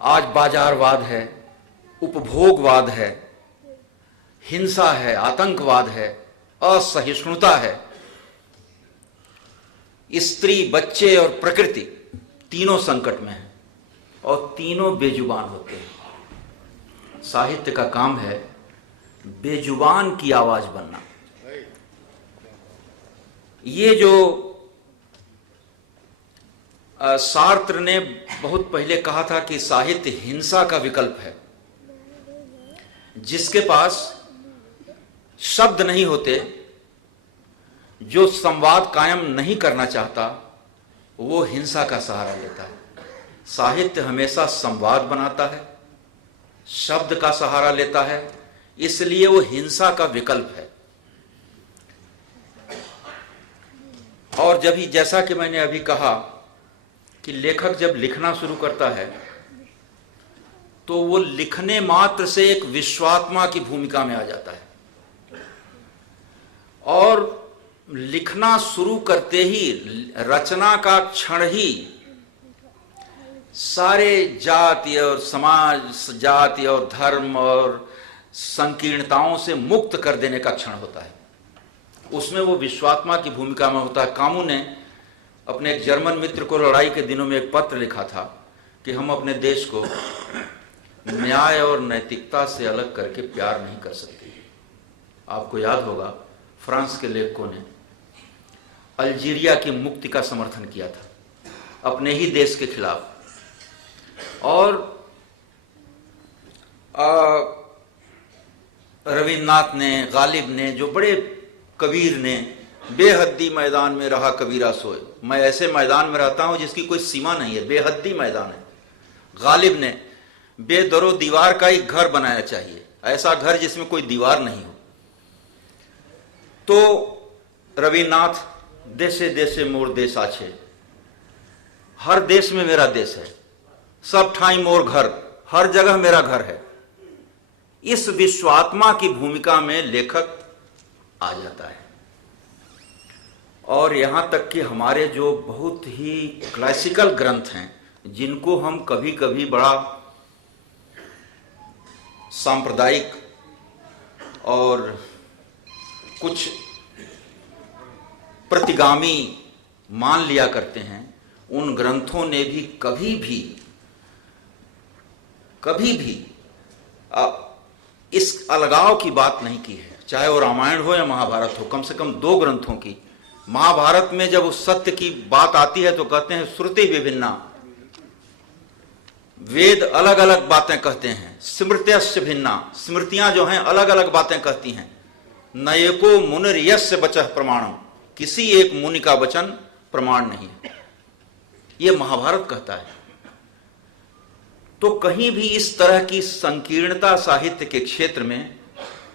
आज बाजारवाद है, उपभोगवाद है, हिंसा है, आतंकवाद है, असहिष्णुता है। स्त्री, बच्चे और प्रकृति तीनों संकट में हैं और तीनों बेजुबान होते हैं। साहित्य का काम है बेजुबान की आवाज बनना। ये जो सार्त्र ने बहुत पहले कहा था कि साहित्य हिंसा का विकल्प है। जिसके पास शब्द नहीं होते, जो संवाद कायम नहीं करना चाहता, वो हिंसा का सहारा लेता है। साहित्य हमेशा संवाद बनाता है, शब्द का सहारा लेता है, इसलिए वो हिंसा का विकल्प है। और जब ही, जैसा कि मैंने अभी कहा कि लेखक जब लिखना शुरू करता है तो वो लिखने मात्र से एक विश्वात्मा की भूमिका में आ जाता है और लिखना शुरू करते ही, रचना का क्षण ही सारे जाति और समाज, जाति और धर्म और संकीर्णताओं से मुक्त कर देने का क्षण होता है। उसमें वो विश्वात्मा की भूमिका में होता है। कामू ने अपने एक जर्मन मित्र को लड़ाई के दिनों में एक पत्र लिखा था कि हम अपने देश को न्याय और नैतिकता से अलग करके प्यार नहीं कर सकते। आपको याद होगा फ्रांस के लेखकों ने अल्जीरिया की मुक्ति का समर्थन किया था अपने ही देश के खिलाफ, और रविन्द्रनाथ ने, गालिब ने, जो बड़े कबीर ने, बेहद्दी मैदान में रहा कबीरा सोए। मैं ऐसे मैदान में रहता हूं जिसकी कोई सीमा नहीं है, बेहद्दी मैदान है। गालिब ने बेदरो दीवार का ही घर बनाया चाहिए, ऐसा घर जिसमें कोई दीवार नहीं हो। तो रविन्द्रनाथ, देशे देशे मोर देश आछे, हर देश में मेरा देश है, सब ठाई मोर घर, हर जगह मेरा घर है। इस विश्वात्मा की भूमिका में लेखक आ जाता है। और यहां तक कि हमारे जो बहुत ही क्लासिकल ग्रंथ हैं, जिनको हम कभी कभी बड़ा सांप्रदायिक और कुछ प्रतिगामी मान लिया करते हैं, उन ग्रंथों ने भी कभी भी इस अलगाव की बात नहीं की है। चाहे वो रामायण हो या महाभारत हो, कम से कम दो ग्रंथों की। महाभारत में जब उस सत्य की बात आती है तो कहते हैं श्रुति विभिन्ना, वेद अलग अलग बातें कहते हैं। स्मृत्यस्य भिन्ना, स्मृतियां जो हैं अलग अलग बातें कहती हैं। नयको मुनिर्यस्य वचः प्रमाणम, किसी एक मुनि का वचन प्रमाण नहीं है, यह महाभारत कहता है। तो कहीं भी इस तरह की संकीर्णता साहित्य के क्षेत्र में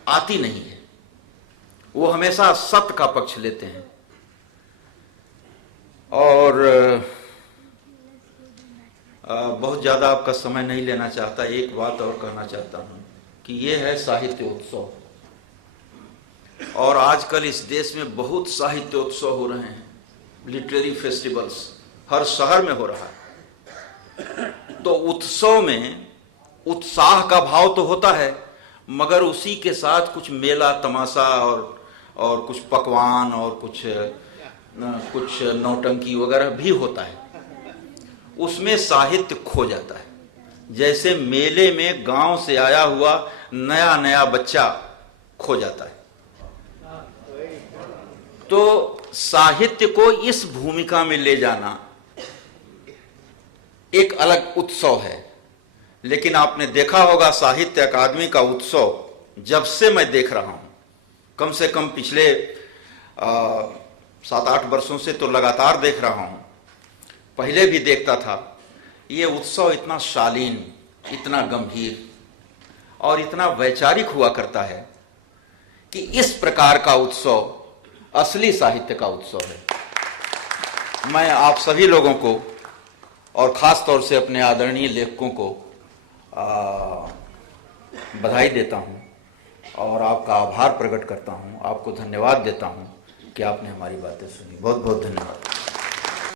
आती नहीं है। वो हमेशा सत्य का पक्ष लेते हैं। और बहुत ज़्यादा आपका समय नहीं लेना चाहता, एक बात और कहना चाहता हूँ कि ये है साहित्य उत्सव। और आजकल इस देश में बहुत साहित्य उत्सव हो रहे हैं, लिटरेरी फेस्टिवल्स हर शहर में हो रहा है। तो उत्सव में उत्साह का भाव तो होता है, मगर उसी के साथ कुछ मेला तमाशा और कुछ पकवान और कुछ नौटंकी वगैरह भी होता है। उसमें साहित्य खो जाता है। जैसे मेले में गांव से आया हुआ नया नया बच्चा खो जाता है। तो साहित्य को इस भूमिका में ले जाना एक अलग उत्सव है। लेकिन आपने देखा होगा साहित्य अकादमी का उत्सव जब से मैं देख रहा हूं, कम से कम पिछले 7-8 वर्षों से तो लगातार देख रहा हूं, पहले भी देखता था, ये उत्सव इतना शालीन, इतना गंभीर और इतना वैचारिक हुआ करता है कि इस प्रकार का उत्सव असली साहित्य का उत्सव है। मैं आप सभी लोगों को और खास तौर से अपने आदरणीय लेखकों को बधाई देता हूं और आपका आभार प्रकट करता हूं, आपको धन्यवाद देता हूं कि आपने हमारी बातें सुनी। बहुत बहुत धन्यवाद।